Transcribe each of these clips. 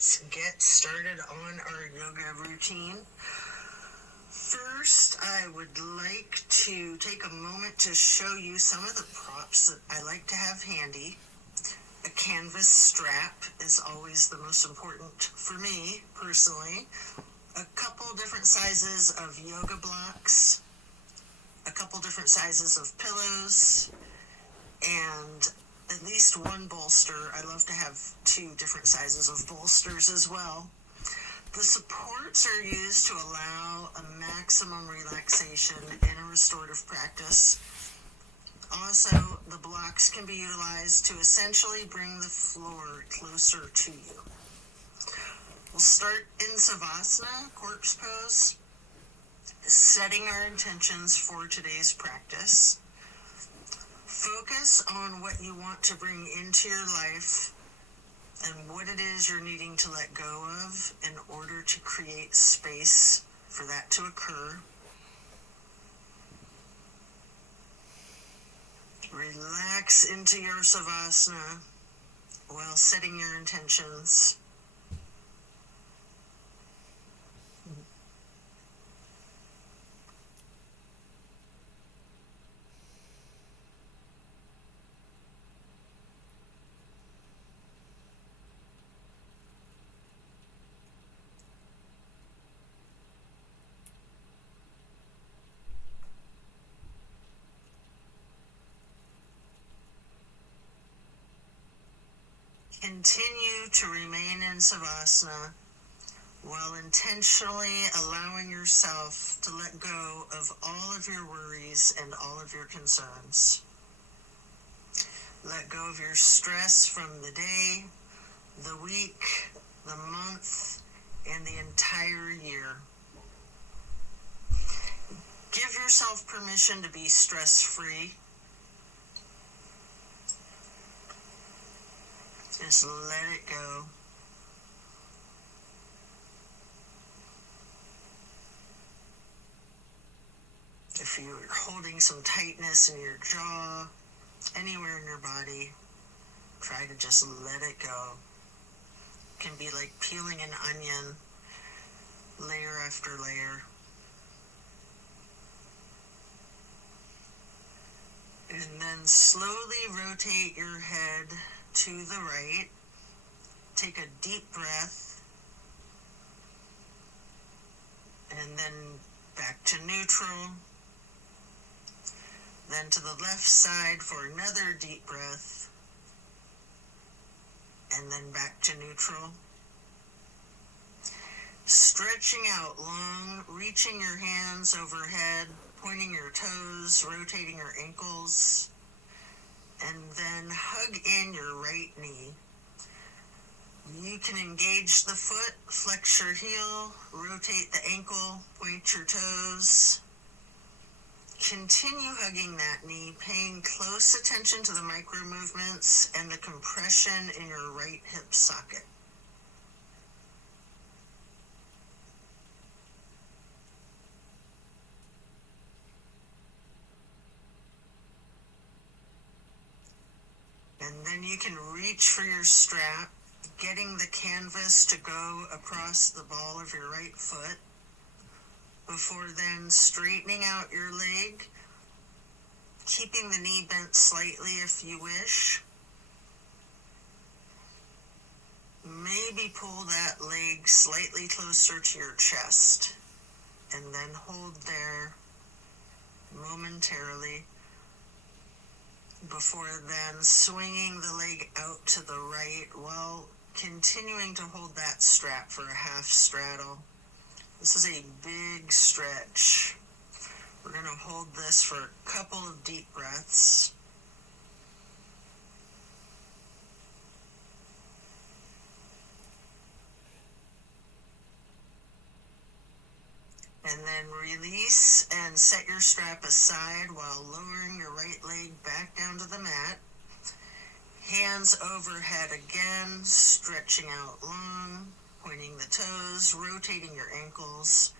let's get started on our yoga routine. First, I would like to take a moment to show you some of the props that I like to have handy. A canvas strap is always the most important for me, personally. A couple different sizes of yoga blocks, a couple different sizes of pillows, and at least one bolster. I love to have 2 different sizes of bolsters as well. The supports are used to allow a maximum relaxation in a restorative practice. Also, the blocks can be utilized to essentially bring the floor closer to you. We'll start in Savasana, corpse pose, setting our intentions for today's practice. Focus on what you want to bring into your life and what it is you're needing to let go of in order to create space for that to occur. Relax into your Savasana while setting your intentions. Continue to remain in Savasana while intentionally allowing yourself to let go of all of your worries and all of your concerns. Let go of your stress from the day, the week, the month, and the entire year. Give yourself permission to be stress-free. Just let it go. If you're holding some tightness in your jaw, anywhere in your body, try to just let it go. It can be like peeling an onion, layer after layer. And then slowly rotate your head to the right. Take a deep breath. And then back to neutral. Then to the left side for another deep breath. And then back to neutral. Stretching out long, reaching your hands overhead, pointing your toes, rotating your ankles, and then hug in your right knee. You can engage the foot, flex your heel, rotate the ankle, point your toes. Continue hugging that knee, paying close attention to the micro movements and the compression in your right hip socket. And then you can reach for your strap, getting the canvas to go across the ball of your right foot, before then straightening out your leg, keeping the knee bent slightly if you wish. Maybe pull that leg slightly closer to your chest, and then hold there momentarily, before then swinging the leg out to the right while continuing to hold that strap for a half straddle. This is a big stretch. We're going to hold this for a couple of deep breaths. And then release and set your strap aside while lowering your right leg back down to the mat. Hands overhead again, stretching out long, pointing the toes, rotating your ankles,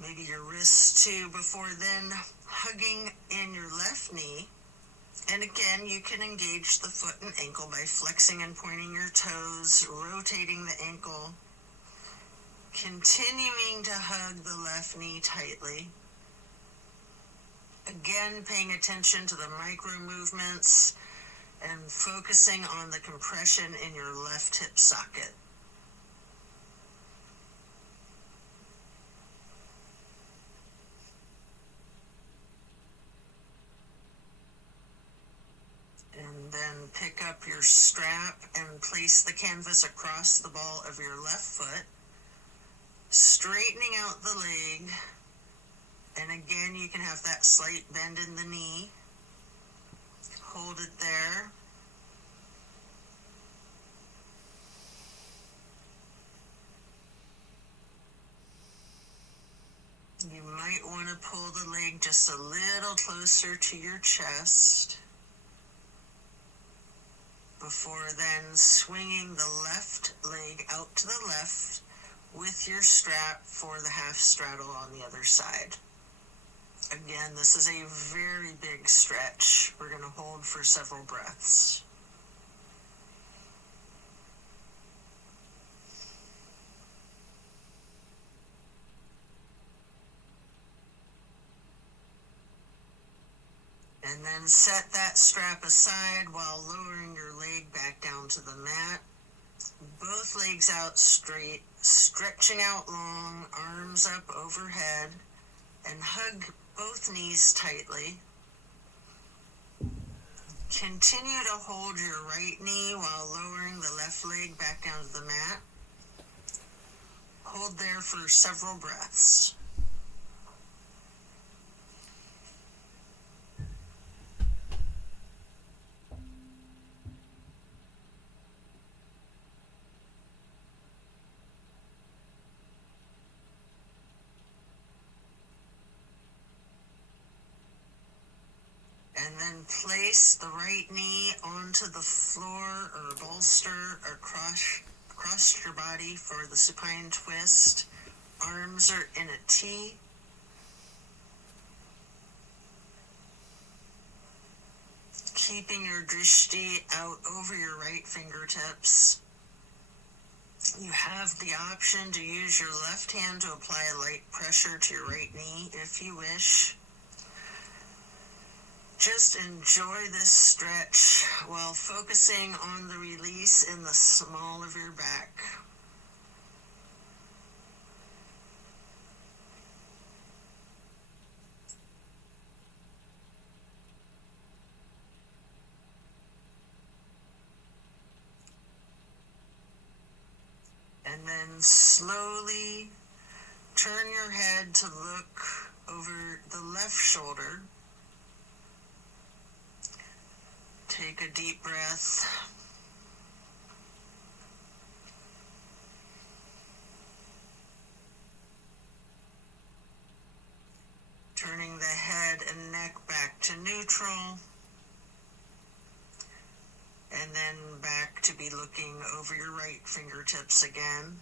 maybe your wrists too, before then hugging in your left knee And again, you can engage the foot and ankle by flexing and pointing your toes, rotating the ankle, continuing to hug the left knee tightly. Again, paying attention to the micro movements and focusing on the compression in your left hip socket. And then pick up your strap and place the canvas across the ball of your left foot, straightening out the leg. And again, you can have that slight bend in the knee. Hold it there. You might want to pull the leg just a little closer to your chest before then swinging the left leg out to the left with your strap for the half straddle on the other side. Again, this is a very big stretch. We're going to hold for several breaths. And then set that strap aside while lowering your leg back down to the mat. Both legs out straight, stretching out long, arms up overhead, and hug both knees tightly. Continue to hold your right knee while lowering the left leg back down to the mat. Hold there for several breaths. And then place the right knee onto the floor or bolster across your body for the supine twist. Arms are in a T. Keeping your drishti out over your right fingertips. You have the option to use your left hand to apply a light pressure to your right knee if you wish. Just enjoy this stretch while focusing on the release in the small of your back. And then slowly turn your head to look over the left shoulder. Take a deep breath. Turning the head and neck back to neutral. And then back to be looking over your right fingertips again.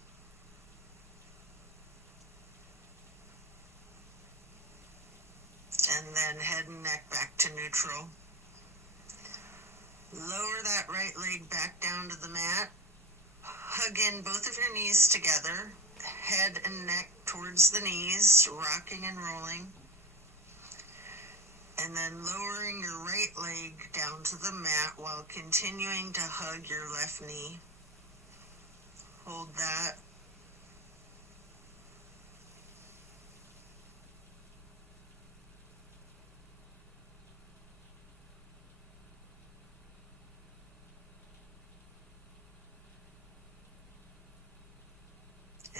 And then head and neck back to neutral. Lower that right leg back down to the mat. Hug in both of your knees together. Head and neck towards the knees, rocking and rolling. And then lowering your right leg down to the mat while continuing to hug your left knee. Hold that.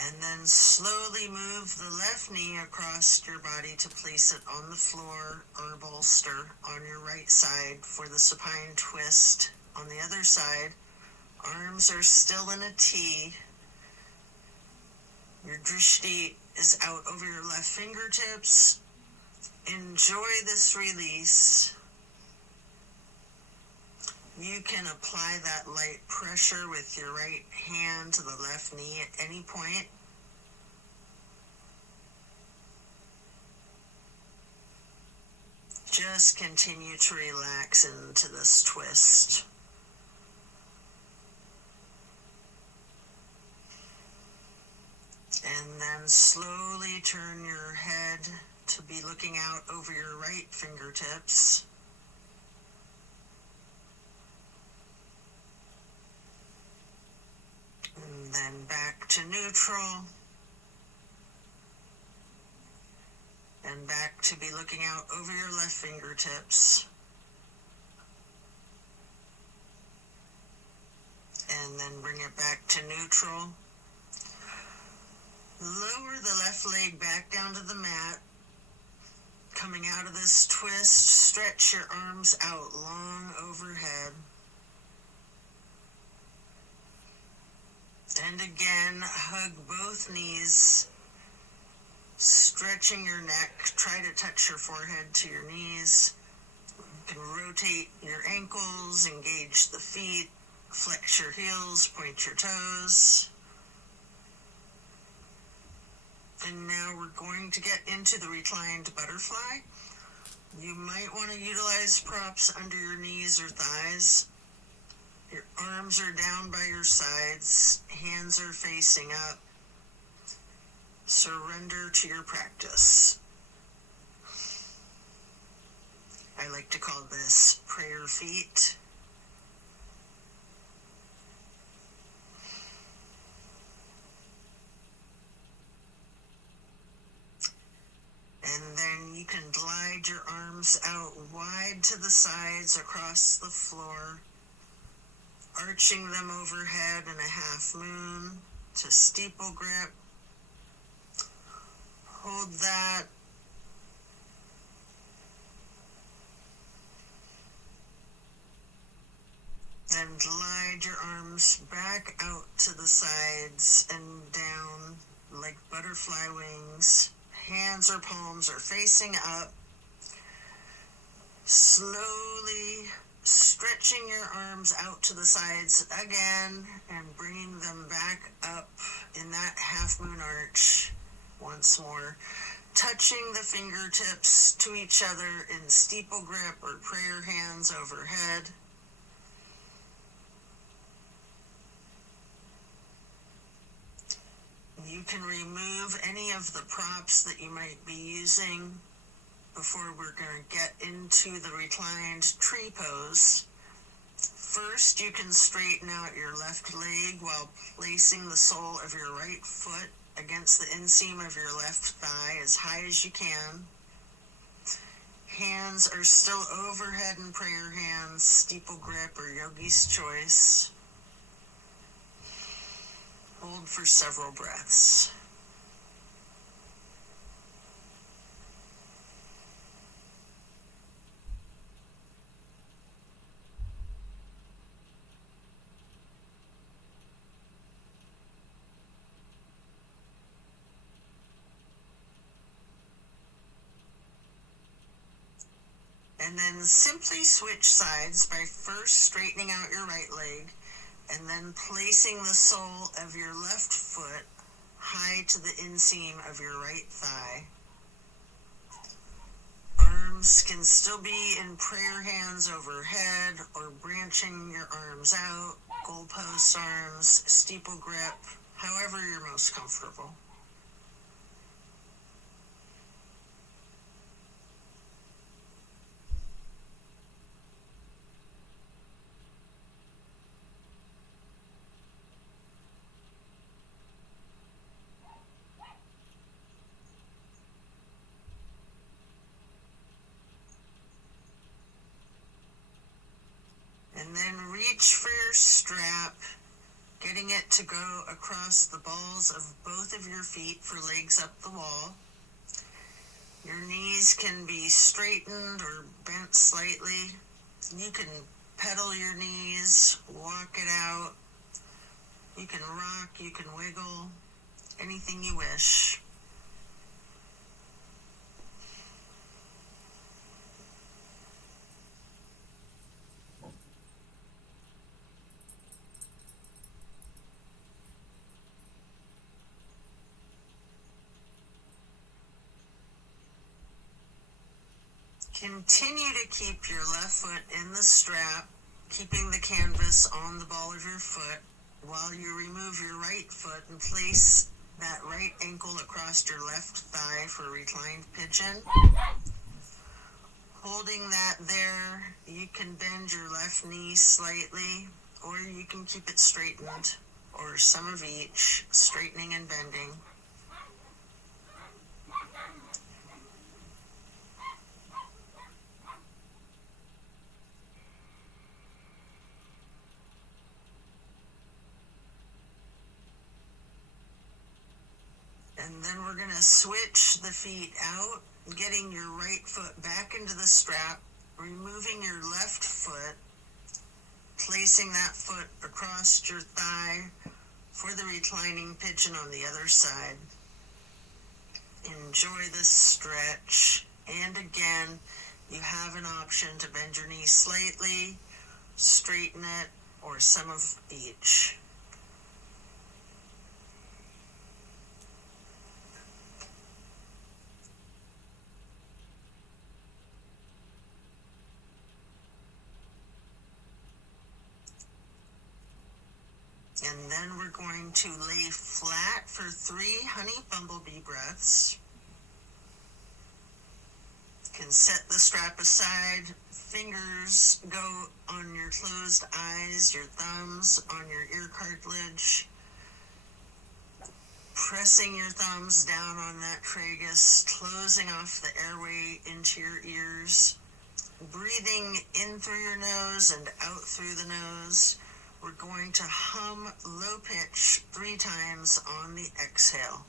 And then slowly move the left knee across your body to place it on the floor or bolster on your right side for the supine twist. On the other side, arms are still in a T. Your drishti is out over your left fingertips. Enjoy this release. You can apply that light pressure with your right hand to the left knee at any point. Just continue to relax into this twist. And then slowly turn your head to be looking out over your right fingertips. And then back to neutral. And back to be looking out over your left fingertips. And then bring it back to neutral. Lower the left leg back down to the mat. Coming out of this twist, stretch your arms out long overhead. And again, hug both knees, stretching your neck. Try to touch your forehead to your knees. You can rotate your ankles, engage the feet, flex your heels, point your toes. And now we're going to get into the reclined butterfly. You might want to utilize props under your knees or thighs. Your arms are down by your sides, hands are facing up. Surrender to your practice. I like to call this prayer feet. And then you can glide your arms out wide to the sides across the floor, arching them overhead in a half moon to steeple grip. Hold that. And glide your arms back out to the sides and down like butterfly wings. Hands or palms are facing up. Slowly stretching your arms out to the sides again and bringing them back up in that half moon arch once more. Touching the fingertips to each other in steeple grip or prayer hands overhead. You can remove any of the props that you might be using before we're going to get into the reclined tree pose. First, you can straighten out your left leg while placing the sole of your right foot against the inseam of your left thigh as high as you can. Hands are still overhead in prayer hands, steeple grip, or yogi's choice. Hold for several breaths. And then simply switch sides by first straightening out your right leg and then placing the sole of your left foot high to the inseam of your right thigh. Arms can still be in prayer hands overhead or branching your arms out, goalpost arms, steeple grip, however you're most comfortable. And then reach for your strap, getting it to go across the balls of both of your feet for legs up the wall. Your knees can be straightened or bent slightly. You can pedal your knees, walk it out. You can rock, you can wiggle, anything you wish. Continue to keep your left foot in the strap, keeping the canvas on the ball of your foot while you remove your right foot and place that right ankle across your left thigh for reclined pigeon. Holding that there, you can bend your left knee slightly, or you can keep it straightened, or some of each, straightening and bending. And then we're going to switch the feet out, getting your right foot back into the strap, removing your left foot, placing that foot across your thigh for the reclining pigeon on the other side. Enjoy the stretch. And again, you have an option to bend your knee slightly, straighten it, or some of each. And then we're going to lay flat for 3 honey bumblebee breaths. You can set the strap aside. Fingers go on your closed eyes, your thumbs on your ear cartilage. Pressing your thumbs down on that tragus, closing off the airway into your ears. Breathing in through your nose and out through the nose. We're going to hum low pitch 3 times on the exhale.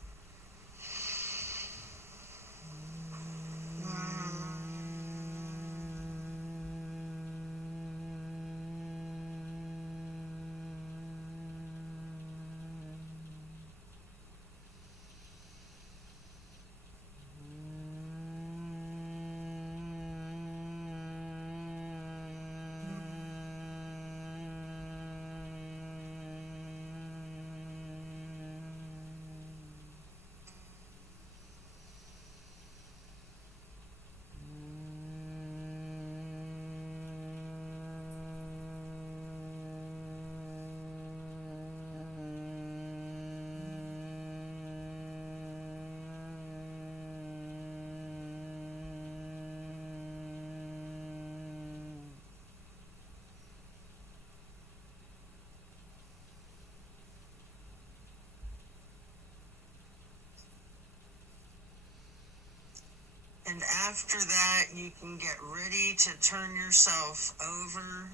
And after that, you can get ready to turn yourself over,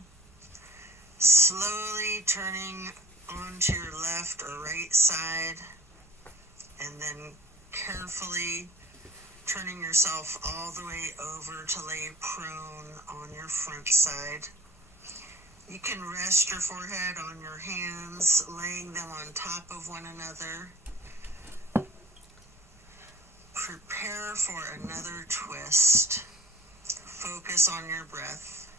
slowly turning onto your left or right side, and then carefully turning yourself all the way over to lay prone on your front side. You can rest your forehead on your hands, laying them on top of one another. Prepare for another twist. Focus on your breath.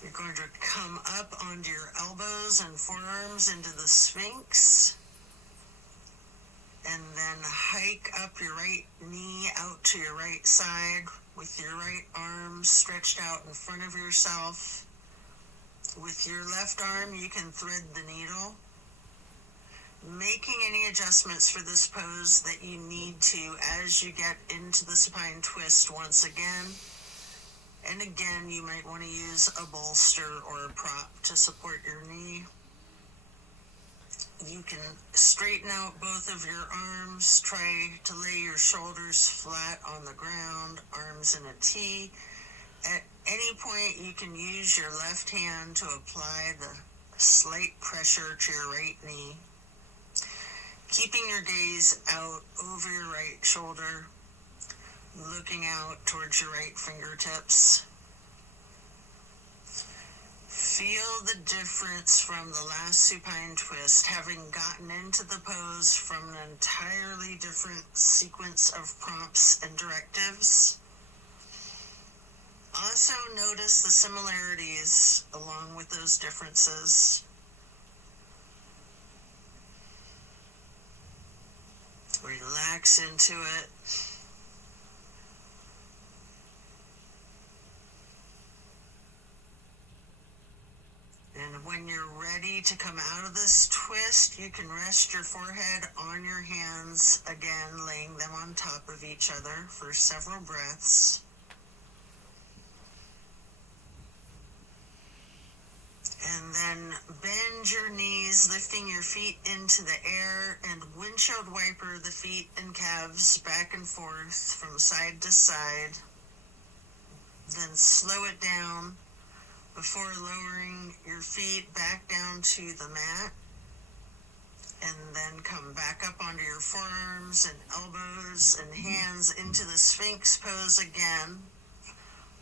You're going to come up onto your elbows and forearms into the Sphinx. And then hike up your right knee out to your right side with your right arm stretched out in front of yourself. With your left arm, you can thread the needle. Making any adjustments for this pose that you need to as you get into the supine twist once again. And again, you might want to use a bolster or a prop to support your knee. You can straighten out both of your arms. Try to lay your shoulders flat on the ground, arms in a T. At any point, you can use your left hand to apply the slight pressure to your right knee. Keeping your gaze out over your right shoulder, looking out towards your right fingertips. Feel the difference from the last supine twist, having gotten into the pose from an entirely different sequence of prompts and directives. Also notice the similarities along with those differences. Relax into it. when you're ready to come out of this twist, you can rest your forehead on your hands, again laying them on top of each other for several breaths. And then bend your knees, lifting your feet into the air, and windshield wiper the feet and calves back and forth from side to side. Then slow it down before lowering your feet back down to the mat. And then come back up onto your forearms and elbows and hands into the Sphinx pose again.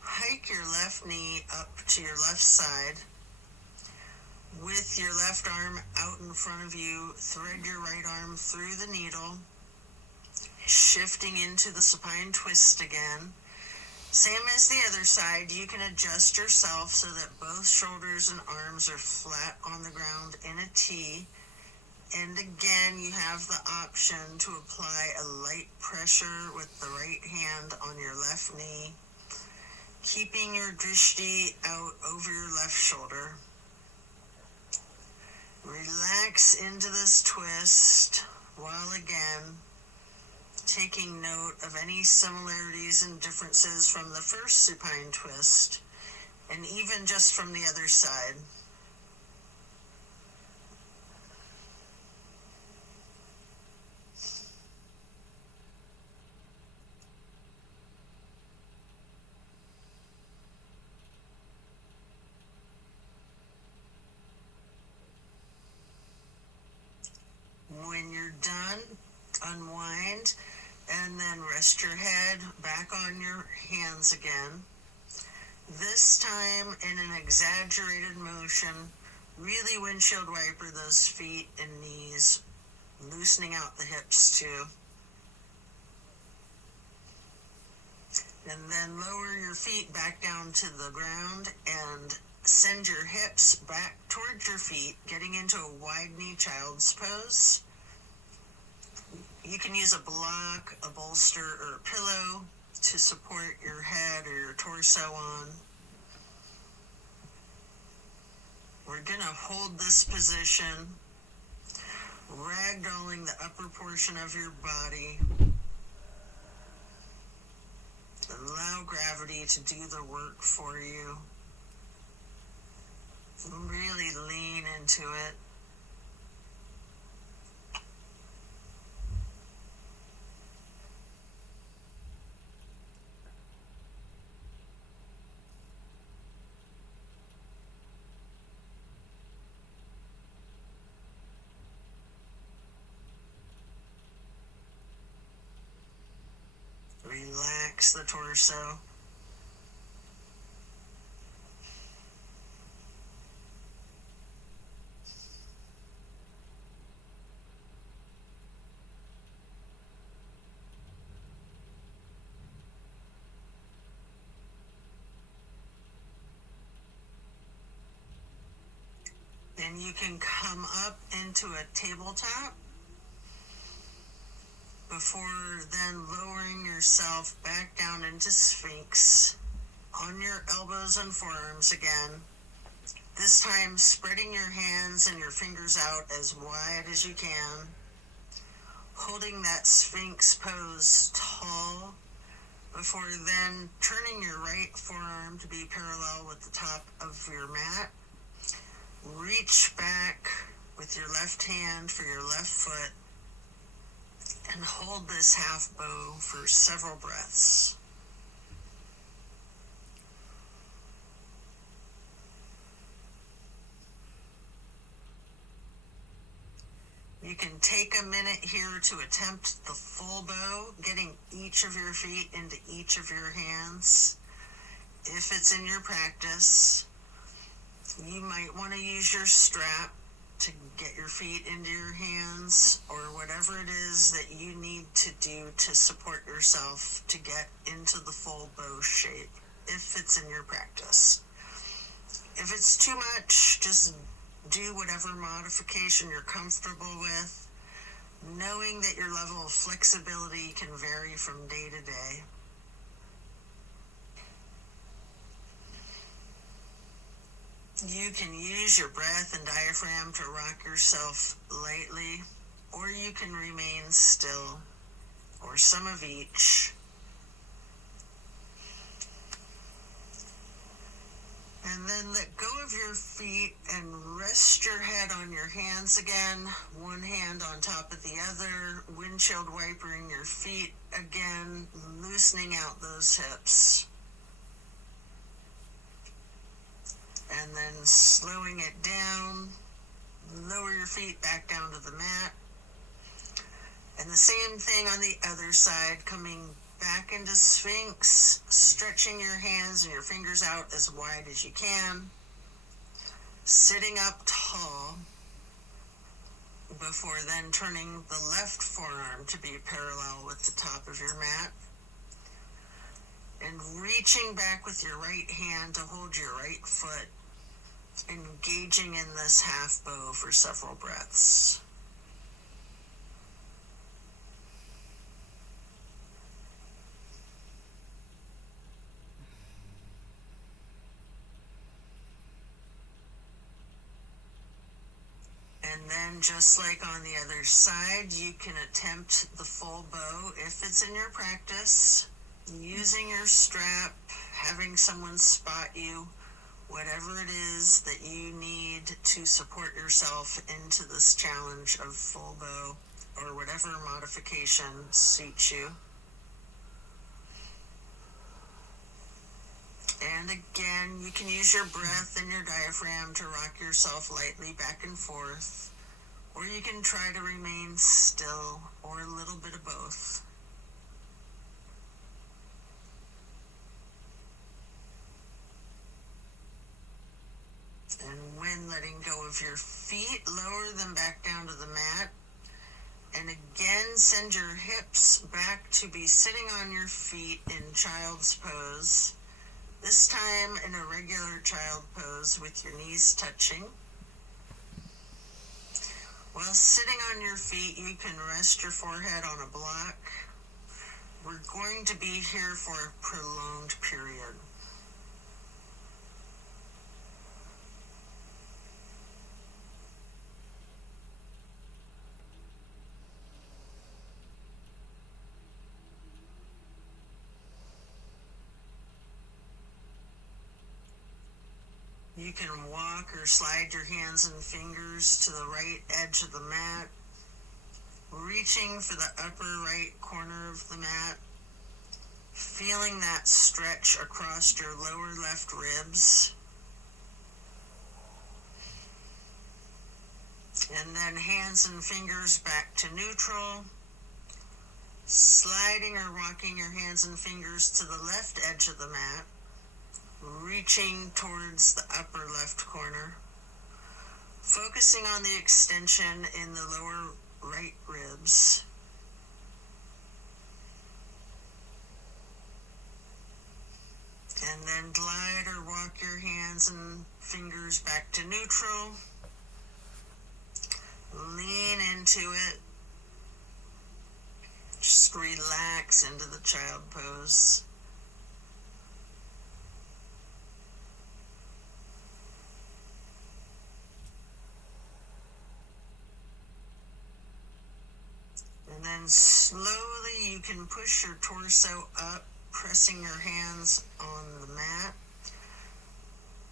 Hike your left knee up to your left side. With your left arm out in front of you, thread your right arm through the needle, shifting into the supine twist again. Same as the other side, you can adjust yourself so that both shoulders and arms are flat on the ground in a T. And again, you have the option to apply a light pressure with the right hand on your left knee, keeping your drishti out over your left shoulder. Relax into this twist while again taking note of any similarities and differences from the first supine twist, and even just from the other side. When you're done, unwind, and then rest your head back on your hands again. This time in an exaggerated motion, really windshield wiper those feet and knees, loosening out the hips too. And then lower your feet back down to the ground and send your hips back towards your feet, getting into a wide knee child's pose. You can use a block, a bolster, or a pillow to support your head or your torso on. We're going to hold this position, ragdolling the upper portion of your body. Allow gravity to do the work for you. Really lean into it. Relax the torso. Then you can come up into a tabletop before then lowering yourself back down into Sphinx on your elbows and forearms again. This time spreading your hands and your fingers out as wide as you can, holding that Sphinx pose tall before then turning your right forearm to be parallel with the top of your mat. Reach back with your left hand for your left foot and hold this half bow for several breaths. You can take a minute here to attempt the full bow, getting each of your feet into each of your hands. If it's in your practice, you might want to use your strap to get your feet into your hands, or whatever it is that you need to do to support yourself to get into the full bow shape, if it's in your practice. If it's too much, just do whatever modification you're comfortable with, knowing that your level of flexibility can vary from day to day. You can use your breath and diaphragm to rock yourself lightly, or you can remain still, or some of each. And then let go of your feet and rest your head on your hands again, one hand on top of the other, windshield wipering your feet again, loosening out those hips. And then slowing it down, lower your feet back down to the mat. And the same thing on the other side, coming back into Sphinx, stretching your hands and your fingers out as wide as you can. Sitting up tall before then turning the left forearm to be parallel with the top of your mat. And reaching back with your right hand to hold your right foot, engaging in this half bow for several breaths. And then just like on the other side, you can attempt the full bow if it's in your practice, using your strap, having someone spot you, whatever it is that you need to support yourself into this challenge of full bow, or whatever modification suits you. And again, you can use your breath and your diaphragm to rock yourself lightly back and forth, or you can try to remain still, or a little bit of both. And when letting go of your feet, lower them back down to the mat. And again, send your hips back to be sitting on your feet in child's pose. This time in a regular child pose with your knees touching. While sitting on your feet, you can rest your forehead on a block. We're going to be here for a prolonged period. You can walk or slide your hands and fingers to the right edge of the mat, reaching for the upper right corner of the mat, feeling that stretch across your lower left ribs. And then hands and fingers back to neutral, sliding or rocking your hands and fingers to the left edge of the mat, reaching towards the upper left corner, focusing on the extension in the lower right ribs. And then glide or walk your hands and fingers back to neutral. Lean into it. Just relax into the child pose. And then slowly you can push your torso up, pressing your hands on the mat.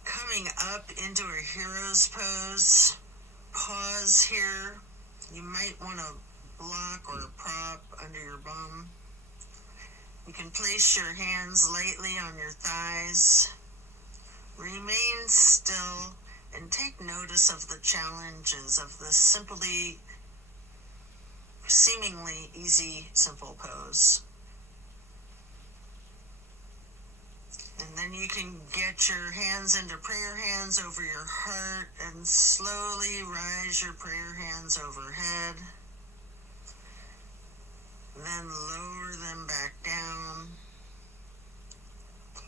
Coming up into a hero's pose. Pause here. You might want a block or a prop under your bum. You can place your hands lightly on your thighs. Remain still and take notice of the challenges of this seemingly easy, simple pose. And then you can get your hands into prayer hands over your heart and slowly rise your prayer hands overhead. Then lower them back down,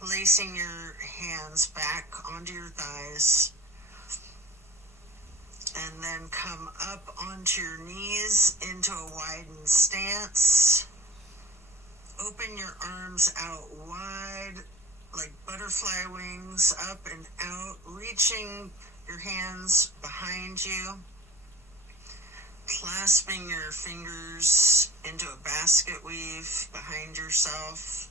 placing your hands back onto your thighs. And then come up onto your knees into a widened stance. Open your arms out wide like butterfly wings up and out, reaching your hands behind you, clasping your fingers into a basket weave behind yourself.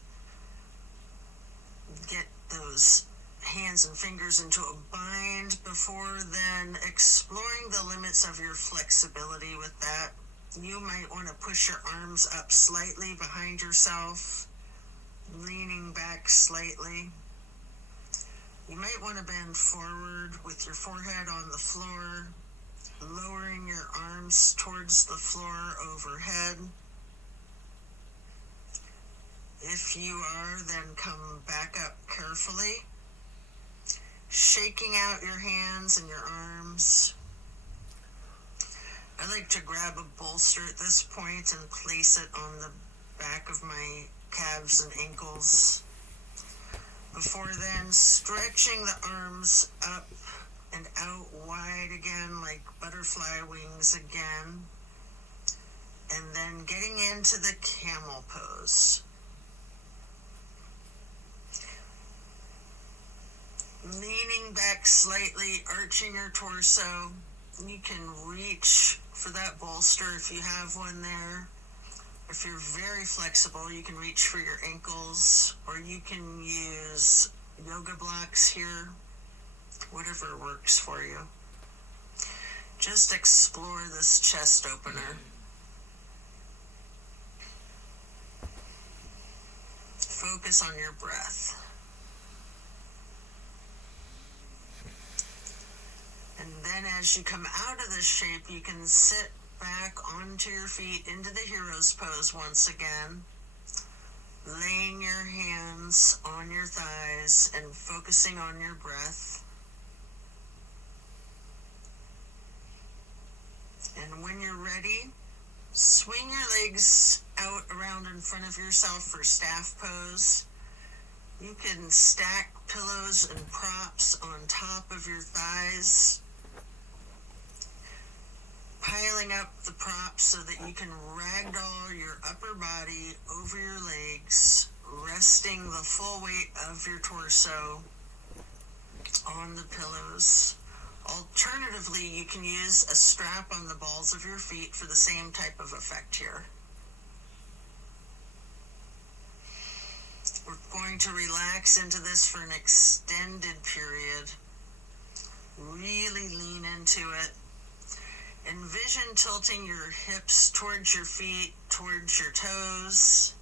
Get those hands and fingers into a bind before then exploring the limits of your flexibility with that. You might want to push your arms up slightly behind yourself, leaning back slightly. You might want to bend forward with your forehead on the floor, lowering your arms towards the floor overhead. If you are, then come back up carefully, shaking out your hands and your arms. I like to grab a bolster at this point and place it on the back of my calves and ankles. Before then, stretching the arms up and out wide again, like butterfly wings again. And then getting into the camel pose. Leaning back slightly, arching your torso. You can reach for that bolster if you have one there. If you're very flexible, you can reach for your ankles, or you can use yoga blocks here, whatever works for you. Just explore this chest opener. Focus on your breath. And then as you come out of this shape, you can sit back onto your feet into the hero's pose once again, laying your hands on your thighs and focusing on your breath. And when you're ready, swing your legs out around in front of yourself for staff pose. You can stack pillows and props on top of your thighs, piling up the props so that you can ragdoll your upper body over your legs, resting the full weight of your torso on the pillows. Alternatively, you can use a strap on the balls of your feet for the same type of effect here. We're going to relax into this for an extended period. Really lean into it. Envision tilting your hips towards your feet, towards your toes.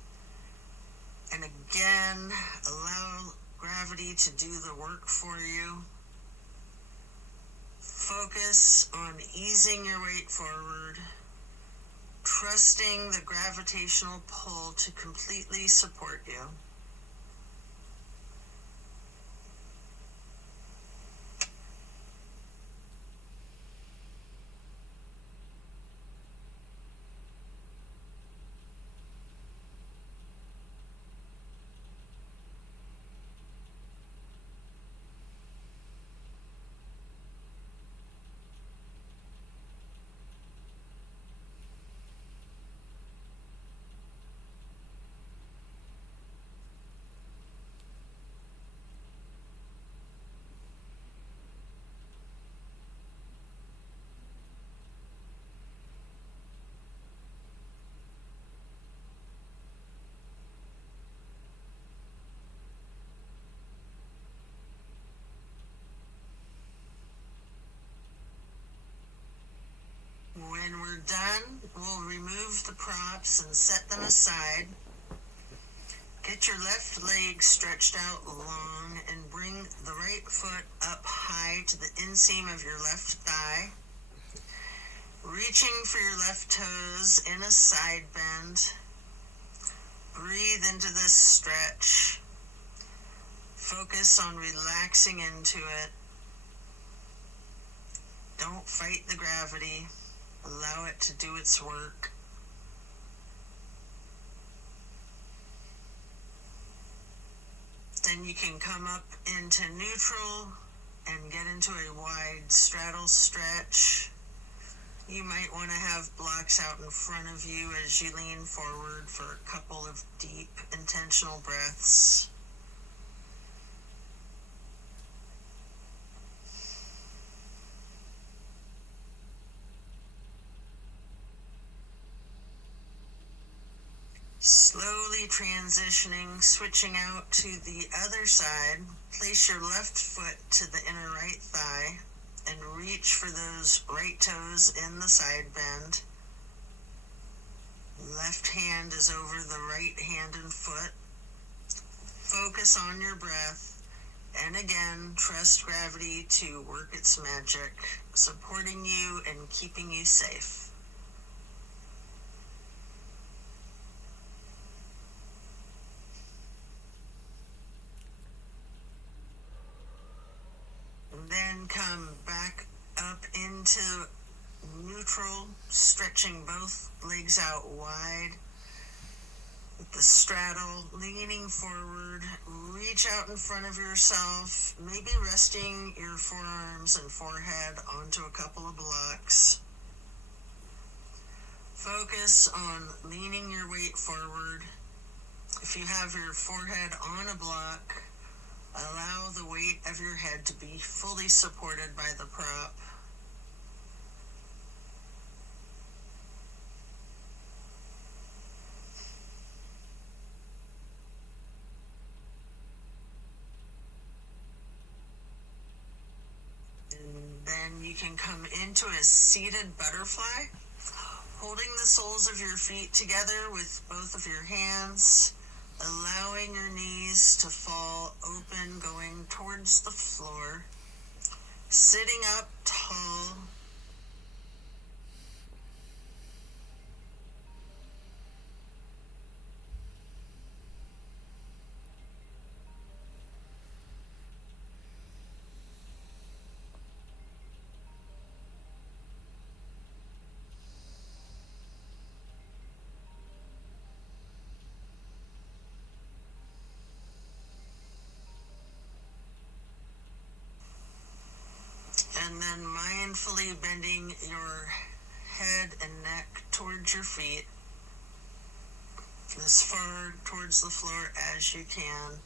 And again, allow gravity to do the work for you. Focus on easing your weight forward, trusting the gravitational pull to completely support you. When we're done, we'll remove the props and set them aside. Get your left leg stretched out long and bring the right foot up high to the inseam of your left thigh. Reaching for your left toes in a side bend. Breathe into this stretch. Focus on relaxing into it. Don't fight the gravity. Allow it to do its work. Then you can come up into neutral and get into a wide straddle stretch. You might want to have blocks out in front of you as you lean forward for a couple of deep, intentional breaths. transitioning, switching out to the other side. Place your left foot to the inner right thigh and reach for those right toes in the side bend. Left hand is over the right hand and foot. Focus on your breath, and again, trust gravity to work its magic, supporting you and keeping you safe. And then come back up into neutral, stretching both legs out wide. With the straddle, leaning forward, reach out in front of yourself, maybe resting your forearms and forehead onto a couple of blocks. Focus on leaning your weight forward. If you have your forehead on a block, allow the weight of your head to be fully supported by the prop. Then you can come into a seated butterfly, holding the soles of your feet together with both of your hands, allowing your knees to fall open, going towards the floor, sitting up tall. And then mindfully bending your head and neck towards your feet, as far towards the floor as you can,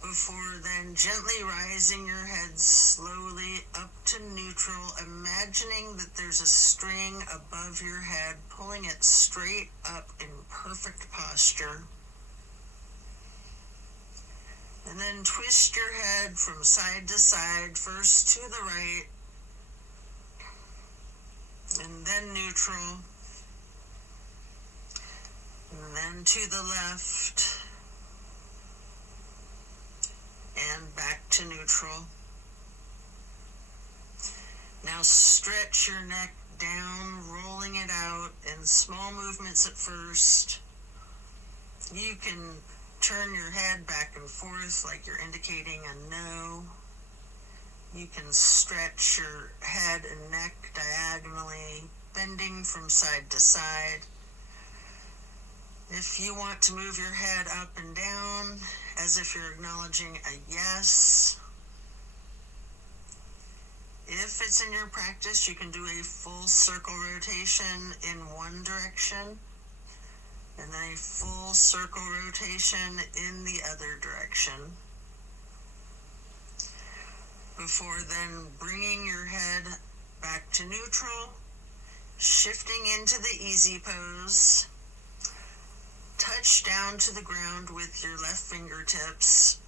before then gently rising your head slowly up to neutral, imagining that there's a string above your head, pulling it straight up in perfect posture. And then twist your head from side to side, first to the right, and then neutral, and then to the left, and back to neutral. Now stretch your neck down, rolling it out in small movements at first. You can turn your head back and forth like you're indicating a no. You can stretch your head and neck diagonally, bending from side to side. If you want to move your head up and down as if you're acknowledging a yes. If it's in your practice, you can do a full circle rotation in one direction, and then a full circle rotation in the other direction. Before then bringing your head back to neutral, shifting into the easy pose, touch down to the ground with your left fingertips,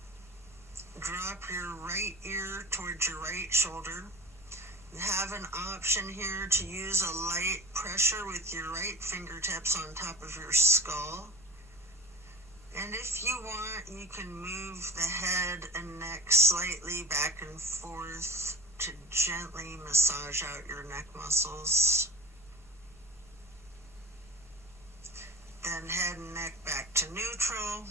drop your right ear towards your right shoulder. You have an option here to use a light pressure with your right fingertips on top of your skull. And if you want, you can move the head and neck slightly back and forth to gently massage out your neck muscles. Then head and neck back to neutral.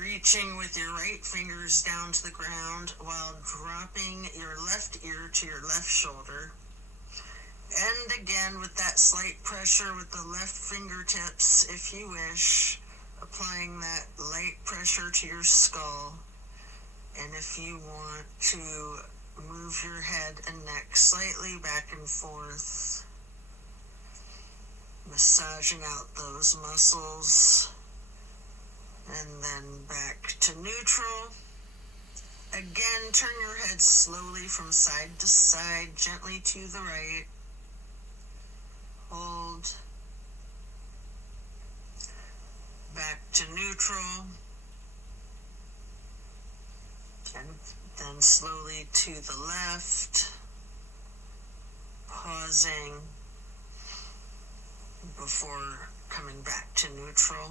Reaching with your right fingers down to the ground while dropping your left ear to your left shoulder. And again with that slight pressure with the left fingertips, if you wish, applying that light pressure to your skull. And if you want to move your head and neck slightly back and forth, massaging out those muscles. And then back to neutral. Again, turn your head slowly from side to side, gently to the right. Hold. back to neutral, and then slowly to the left, pausing before coming back to neutral.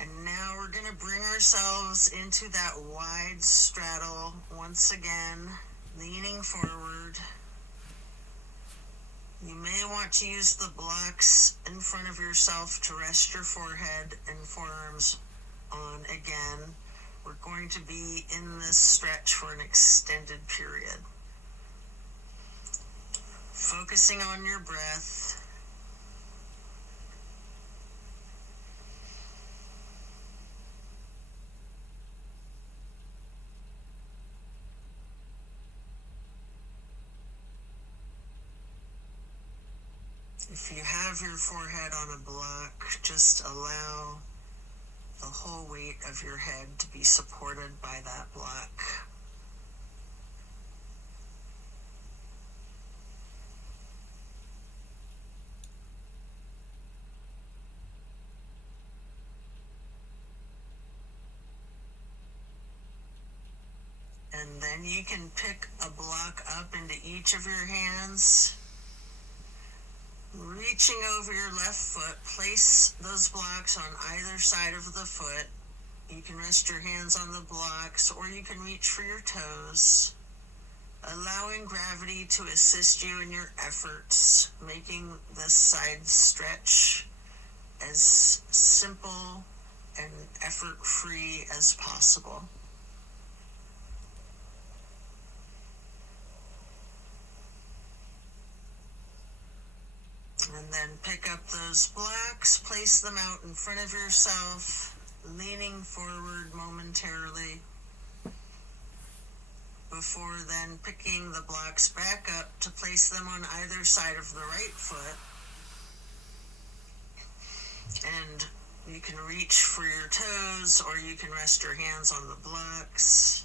And now we're going to bring ourselves into that wide straddle once again, leaning forward. You may want to use the blocks in front of yourself to rest your forehead and forearms on again. We're going to be in this stretch for an extended period. Focusing on your breath. If you have your forehead on a block, just allow the whole weight of your head to be supported by that block. And then you can pick a block up into each of your hands. Reaching over your left foot, place those blocks on either side of the foot. You can rest your hands on the blocks, or you can reach for your toes, allowing gravity to assist you in your efforts, making this side stretch as simple and effort-free as possible. And then pick up those blocks, place them out in front of yourself, leaning forward momentarily, before then picking the blocks back up to place them on either side of the right foot. And you can reach for your toes, or you can rest your hands on the blocks.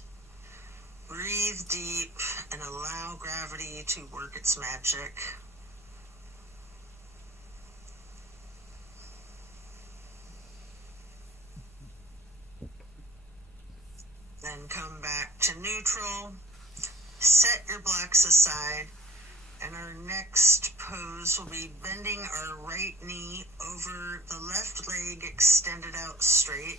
Breathe deep and allow gravity to work its magic. Then come back to neutral, set your blocks aside, and our next pose will be bending our right knee over the left leg extended out straight,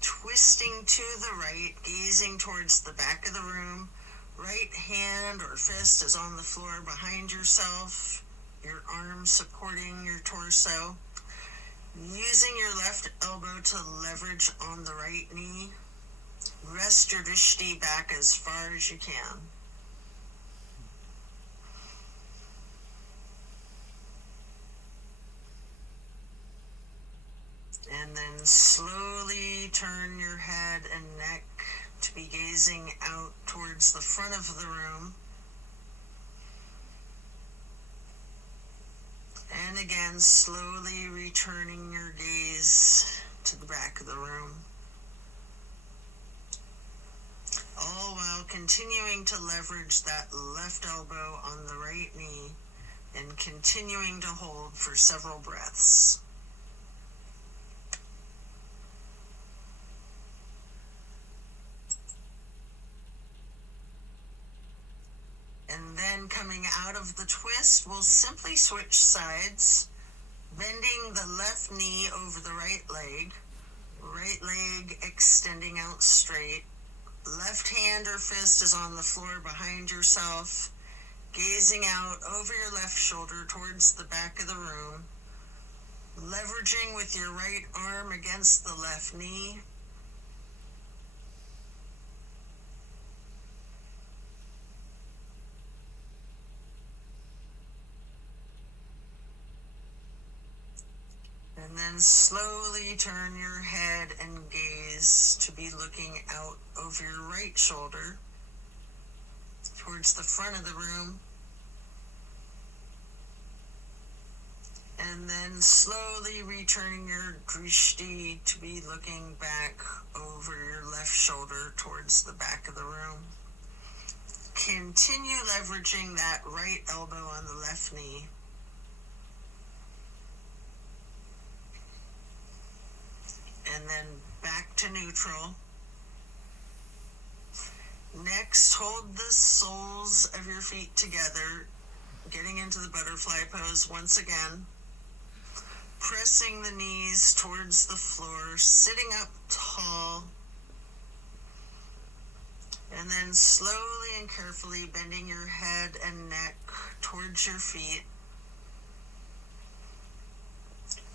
twisting to the right, gazing towards the back of the room. Right hand or fist is on the floor behind yourself, your arm supporting your torso. Using your left elbow to leverage on the right knee, rest your drishti back as far as you can. And then slowly turn your head and neck to be gazing out towards the front of the room. And again, slowly returning your gaze to the back of the room. All while continuing to leverage that left elbow on the right knee and continuing to hold for several breaths. And then coming out of the twist, we'll simply switch sides, bending the left knee over the right leg extending out straight. Left hand or fist is on the floor behind yourself, gazing out over your left shoulder towards the back of the room, leveraging with your right arm against the left knee. And then slowly turn your head and gaze to be looking out over your right shoulder towards the front of the room. And then slowly returning your drishti to be looking back over your left shoulder towards the back of the room. Continue leveraging that right elbow on the left knee. and then back to neutral. Next, hold the soles of your feet together, getting into the butterfly pose once again. Pressing the knees towards the floor, sitting up tall, and then slowly and carefully bending your head and neck towards your feet.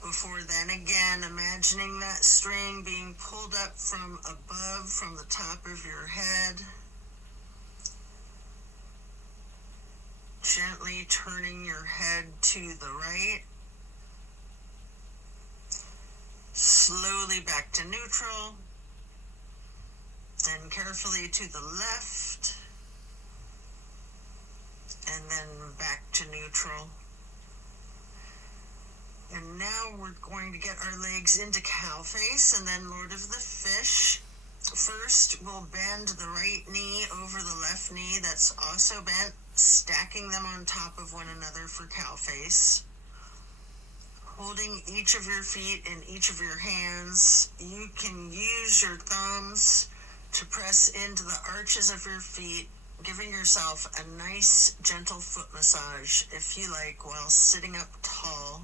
Before then, again, imagining that string being pulled up from above, from the top of your head. Gently turning your head to the right. Slowly back to neutral. Then carefully to the left. And then back to neutral. And now we're going to get our legs into cow face and then Lord of the Fish. First, we'll bend the right knee over the left knee that's also bent, stacking them on top of one another for cow face. Holding each of your feet in each of your hands, you can use your thumbs to press into the arches of your feet, giving yourself a nice, gentle foot massage, if you like, while sitting up tall.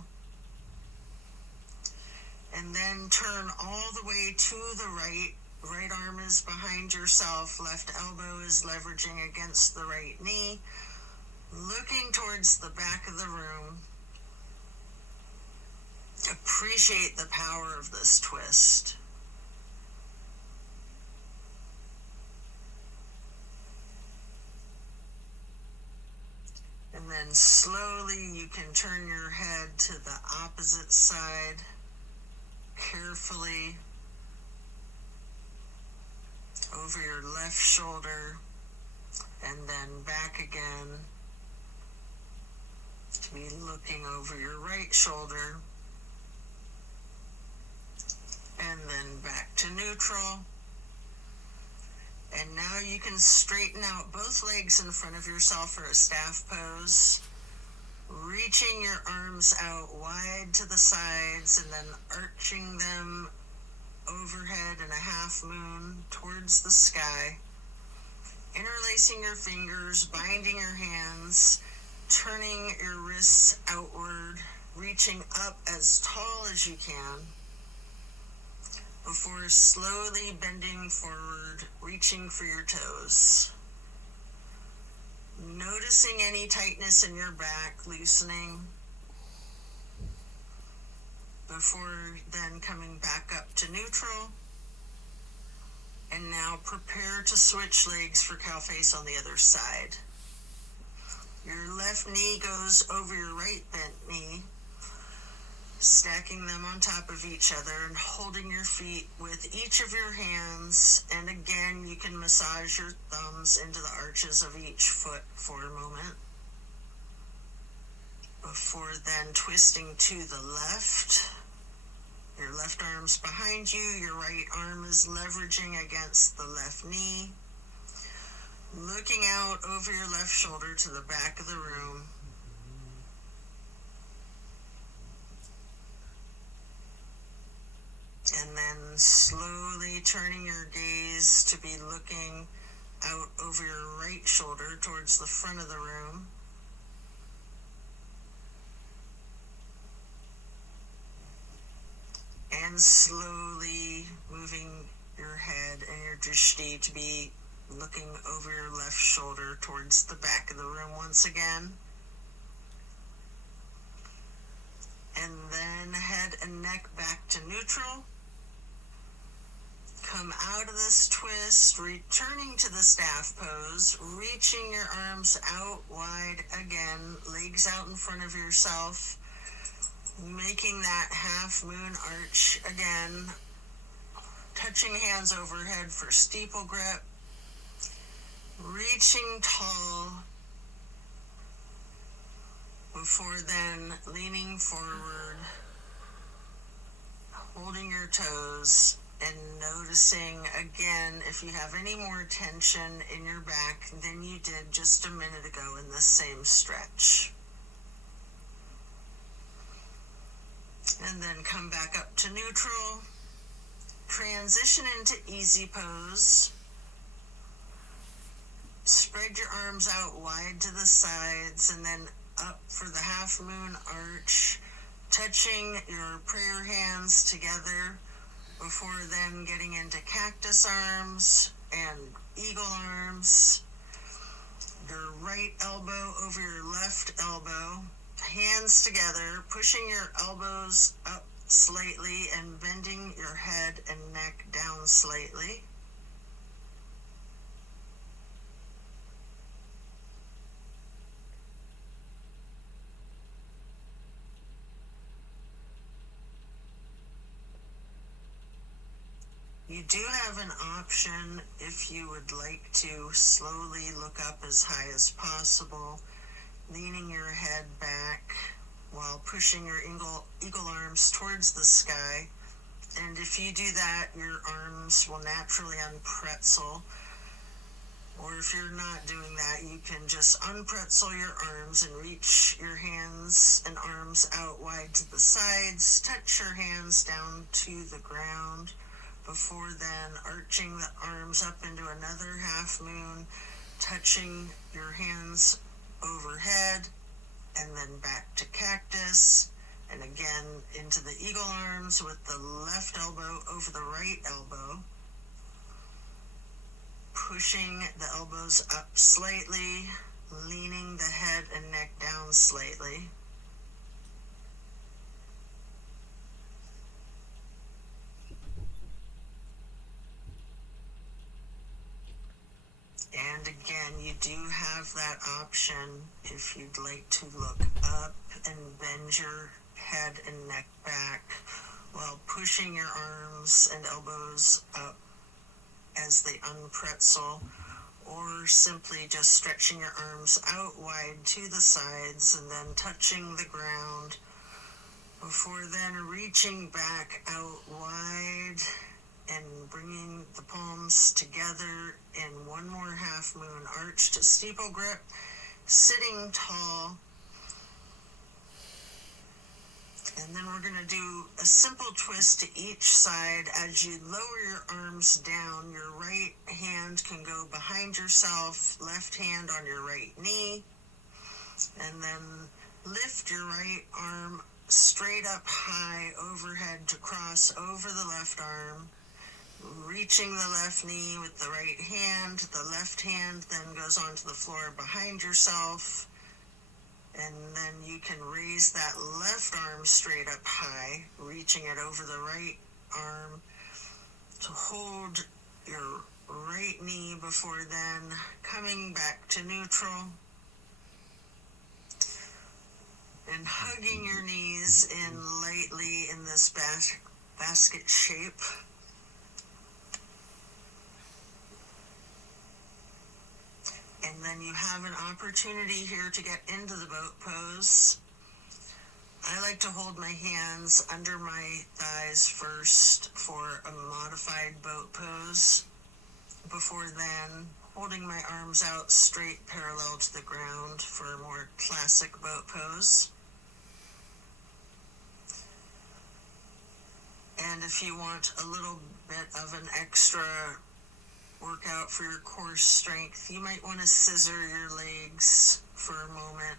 And then turn all the way to the right. Right arm is behind yourself, left elbow is leveraging against the right knee, looking towards the back of the room. Appreciate the power of this twist. And then slowly you can turn your head to the opposite side, carefully, over your left shoulder, and then back again to be looking over your right shoulder, and then back to neutral. And now you can straighten out both legs in front of yourself for a staff pose, reaching your arms out wide to the sides and then arching them overhead in a half moon towards the sky, interlacing your fingers, binding your hands, turning your wrists outward, reaching up as tall as you can, before slowly bending forward, reaching for your toes. Noticing any tightness in your back, loosening, before then coming back up to neutral. And now prepare to switch legs for cow face on the other side. Your left knee goes over your right bent knee, stacking them on top of each other and holding your feet with each of your hands. And again, you can massage your thumbs into the arches of each foot for a moment, before then twisting to the left. Your left arm's behind you, your right arm is leveraging against the left knee, looking out over your left shoulder to the back of the room. And then slowly turning your gaze to be looking out over your right shoulder towards the front of the room. And slowly moving your head and your drishti to be looking over your left shoulder towards the back of the room once again. And then head and neck back to neutral. Come out of this twist, returning to the staff pose, reaching your arms out wide again, legs out in front of yourself, making that half moon arch again, touching hands overhead for steeple grip, reaching tall, before then leaning forward, holding your toes, and noticing again if you have any more tension in your back than you did just a minute ago in the same stretch. And then come back up to neutral, Transition into easy pose. Spread your arms out wide to the sides and then up for the half moon arch, touching your prayer hands together before then getting into cactus arms and eagle arms. Your right elbow over your left elbow, hands together, pushing your elbows up slightly and bending your head and neck down slightly. You do have an option if you would like to slowly look up as high as possible, leaning your head back while pushing your eagle arms towards the sky. And if you do that, your arms will naturally unpretzel. Or if you're not doing that, you can just unpretzel your arms and reach your hands and arms out wide to the sides. Touch your hands down to the ground before then arching the arms up into another half moon, touching your hands overhead, and then back to cactus, and again into the eagle arms with the left elbow over the right elbow, pushing the elbows up slightly, leaning the head and neck down slightly. And again, you do have that option if you'd like to look up and bend your head and neck back while pushing your arms and elbows up as they unpretzel, or simply just stretching your arms out wide to the sides and then touching the ground before then reaching back out wide and bringing the palms together in one more half moon arch to steeple grip, sitting tall. And then we're going to do a simple twist to each side. As you lower your arms down, your right hand can go behind yourself, left hand on your right knee, and then lift your right arm straight up high overhead to cross over the left arm, reaching the left knee with the right hand. The left hand then goes onto the floor behind yourself, and then you can raise that left arm straight up high, reaching it over the right arm to hold your right knee before then coming back to neutral and hugging your knees in lightly in this basket shape. And then you have an opportunity here to get into the boat pose. I like to hold my hands under my thighs first for a modified boat pose, before then holding my arms out straight parallel to the ground for a more classic boat pose. And if you want a little bit of an extra workout for your core strength, you might want to scissor your legs for a moment.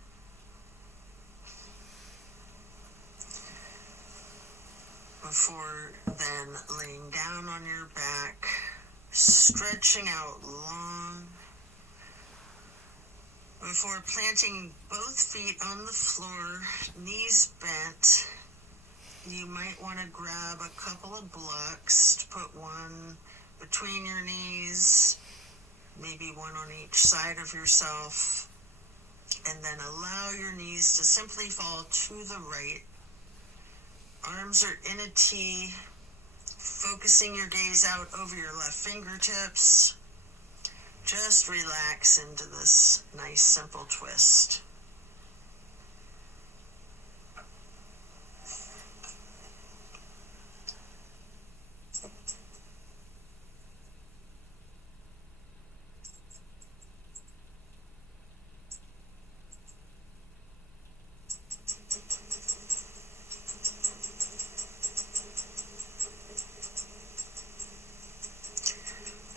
Before then laying down on your back, stretching out long. Before planting both feet on the floor, knees bent, you might want to grab a couple of blocks to put one between your knees, maybe one on each side of yourself, and then allow your knees to simply fall to the right. Arms are in a T, focusing your gaze out over your left fingertips. Just relax into this nice simple twist.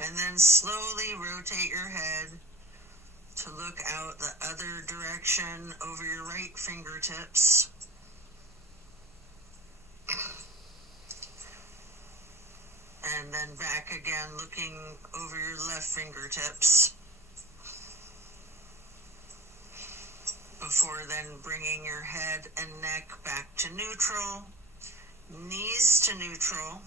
And then slowly rotate your head to look out the other direction over your right fingertips. And then back again, looking over your left fingertips. Before then bringing your head and neck back to neutral, knees to neutral,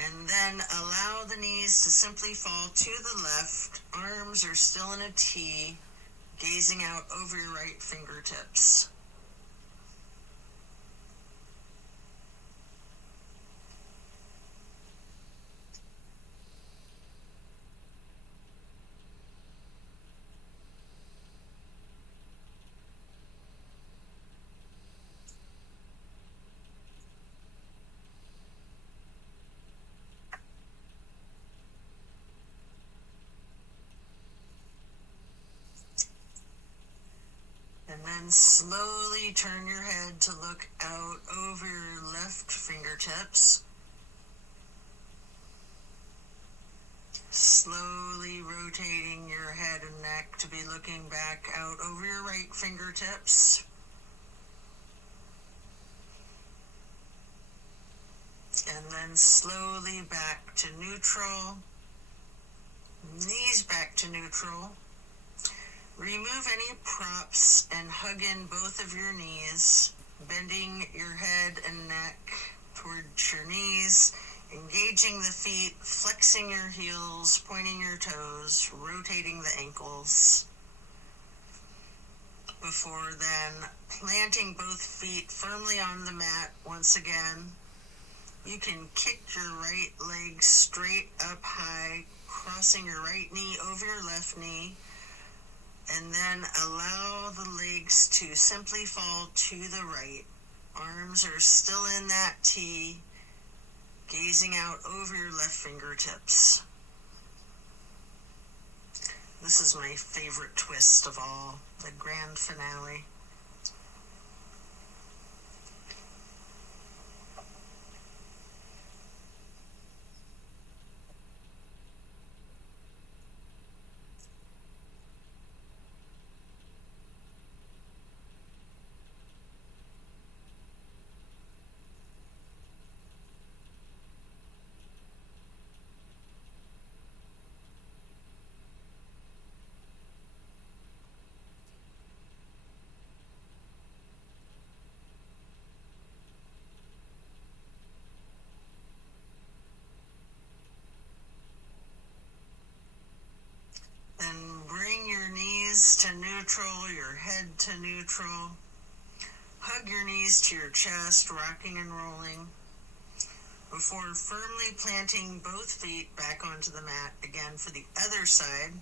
and then allow the knees to simply fall to the left. Arms are still in a T, gazing out over your right fingertips. And then slowly turn your head to look out over your left fingertips. Slowly rotating your head and neck to be looking back out over your right fingertips. And then slowly back to neutral. Knees back to neutral. Remove any props and hug in both of your knees, bending your head and neck towards your knees, engaging the feet, flexing your heels, pointing your toes, rotating the ankles. Before then, planting both feet firmly on the mat once again. You can kick your right leg straight up high, crossing your right knee over your left knee. And then allow the legs to simply fall to the right. Arms are still in that T, gazing out over your left fingertips. This is my favorite twist of all, the grand finale. Then bring your knees to neutral, your head to neutral. Hug your knees to your chest, rocking and rolling. Before firmly planting both feet back onto the mat, again for the other side.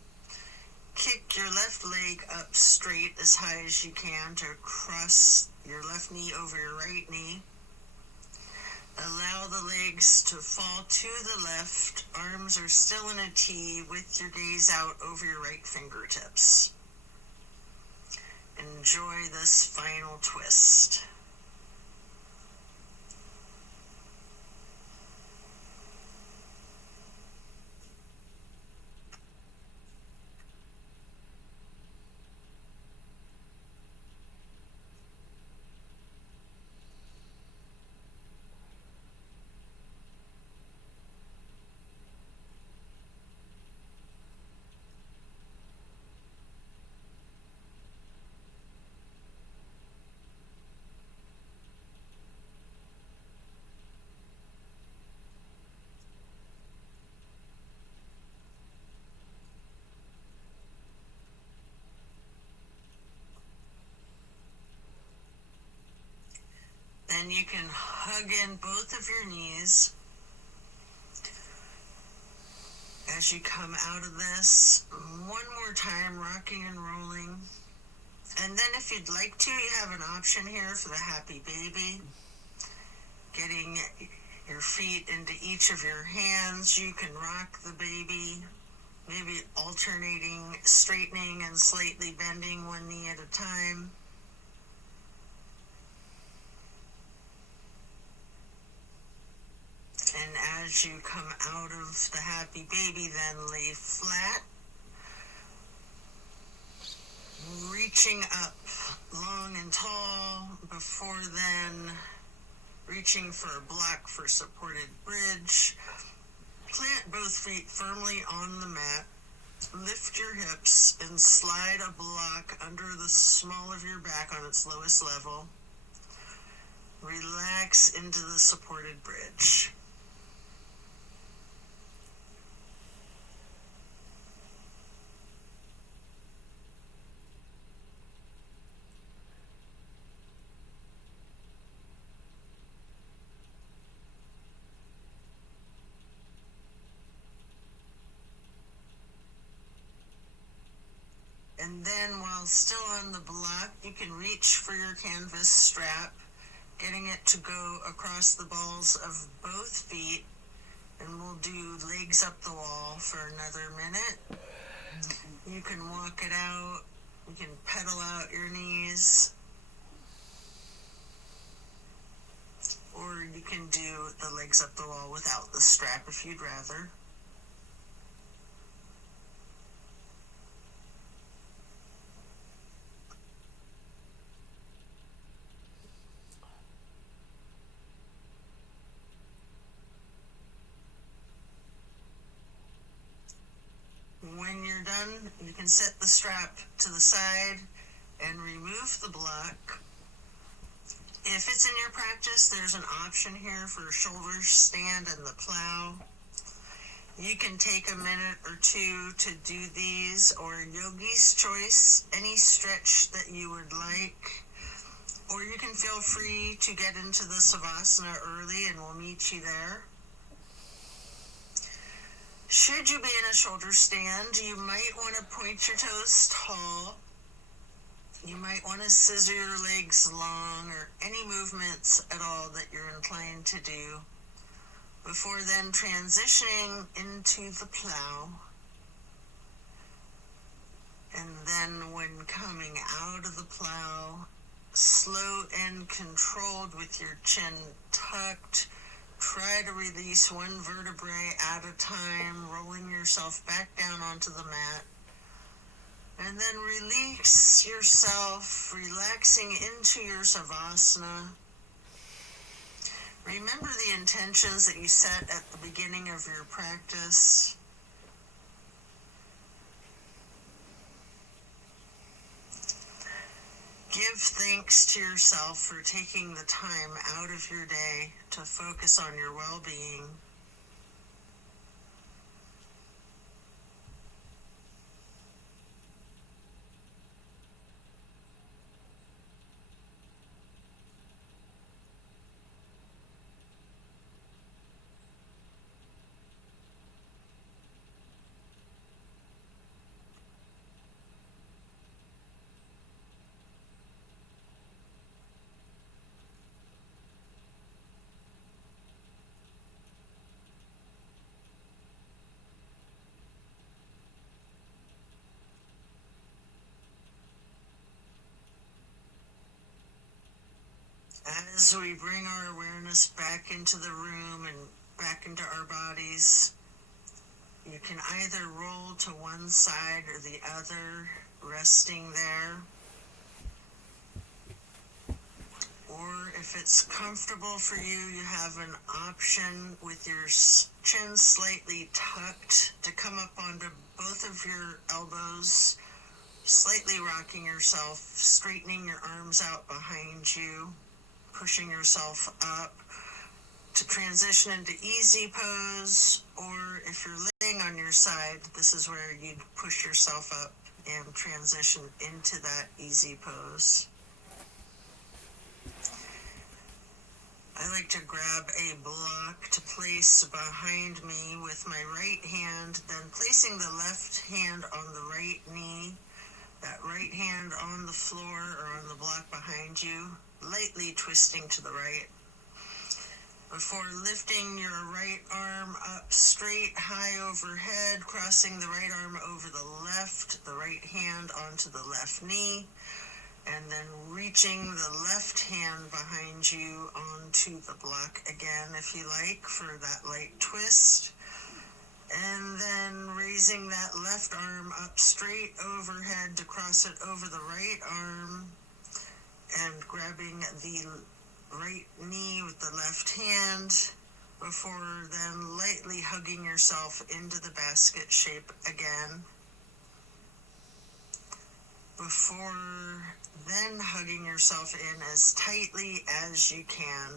Kick your left leg up straight as high as you can to cross your left knee over your right knee. Allow the legs to fall to the left. Arms are still in a T with your gaze out over your right fingertips. Enjoy this final twist. Then you can hug in both of your knees as you come out of this. One more time, rocking and rolling. And then if you'd like to, you have an option here for the happy baby. Getting your feet into each of your hands. You can rock the baby, maybe alternating, straightening and slightly bending one knee at a time. And as you come out of the happy baby, then lay flat, reaching up long and tall, before then reaching for a block for supported bridge. Plant both feet firmly on the mat. Lift your hips and slide a block under the small of your back on its lowest level. Relax into the supported bridge. And then while still on the block, you can reach for your canvas strap, getting it to go across the balls of both feet, and we'll do legs up the wall for another minute. You can walk it out, you can pedal out your knees, or you can do the legs up the wall without the strap if you'd rather. When you're done, you can set the strap to the side and remove the block. If it's in your practice, there's an option here for shoulder stand and the plow. You can take a minute or two to do these, or yogi's choice, any stretch that you would like. Or you can feel free to get into the Savasana early and we'll meet you there. Should you be in a shoulder stand, you might want to point your toes tall. You might want to scissor your legs long, or any movements at all that you're inclined to do, before then transitioning into the plow. And then when coming out of the plow, slow and controlled with your chin tucked, try to release one vertebrae at a time, rolling yourself back down onto the mat. And then release yourself, relaxing into your Savasana. Remember the intentions that you set at the beginning of your practice. Give thanks to yourself for taking the time out of your day to focus on your well-being. As we bring our awareness back into the room and back into our bodies, you can either roll to one side or the other, resting there. Or if it's comfortable for you, you have an option with your chin slightly tucked to come up onto both of your elbows, slightly rocking yourself, straightening your arms out behind you, pushing yourself up to transition into easy pose. Or if you're laying on your side, this is where you'd push yourself up and transition into that easy pose. I like to grab a block to place behind me with my right hand, then placing the left hand on the right knee, that right hand on the floor or on the block behind you, lightly twisting to the right, before lifting your right arm up straight, high overhead, crossing the right arm over the left, the right hand onto the left knee, and then reaching the left hand behind you onto the block again, if you like, for that light twist. And then raising that left arm up straight overhead to cross it over the right arm, and grabbing the right knee with the left hand, before then lightly hugging yourself into the basket shape again. Before then hugging yourself in as tightly as you can,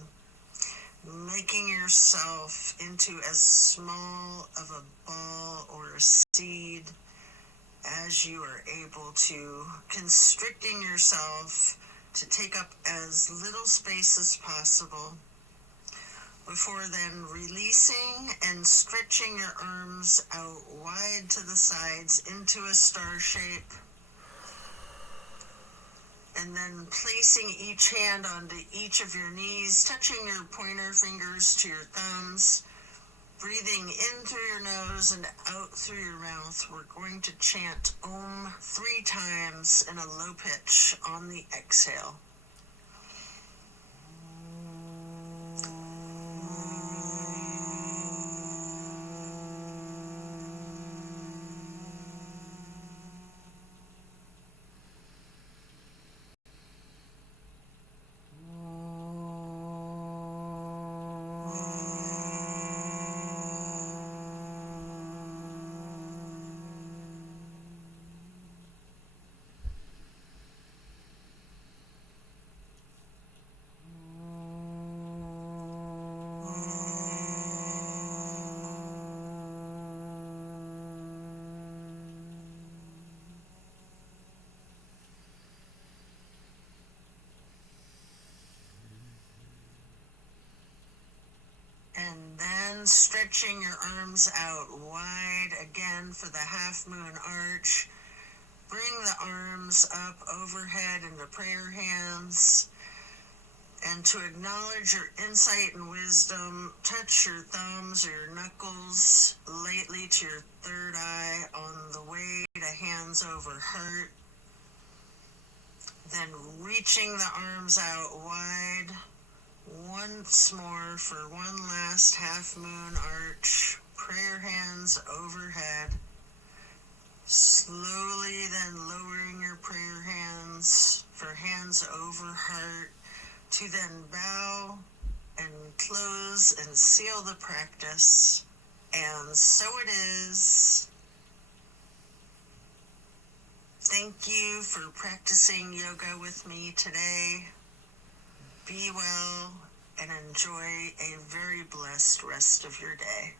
making yourself into as small of a ball or a seed as you are able to, constricting yourself to take up as little space as possible, before then releasing and stretching your arms out wide to the sides into a star shape, and then placing each hand onto each of your knees, touching your pointer fingers to your thumbs, breathing in through your nose and out through your mouth. We're going to chant Om 3 times in a low pitch on the exhale. And then stretching your arms out wide again for the half moon arch. Bring the arms up overhead into prayer hands. And to acknowledge your insight and wisdom, touch your thumbs or your knuckles lightly to your third eye on the way to hands over heart. Then reaching the arms out wide once more for one last half moon arch, prayer hands overhead. Slowly then lowering your prayer hands for hands over heart, to then bow and close and seal the practice. And so it is. Thank you for practicing yoga with me today. Be well and enjoy a very blessed rest of your day.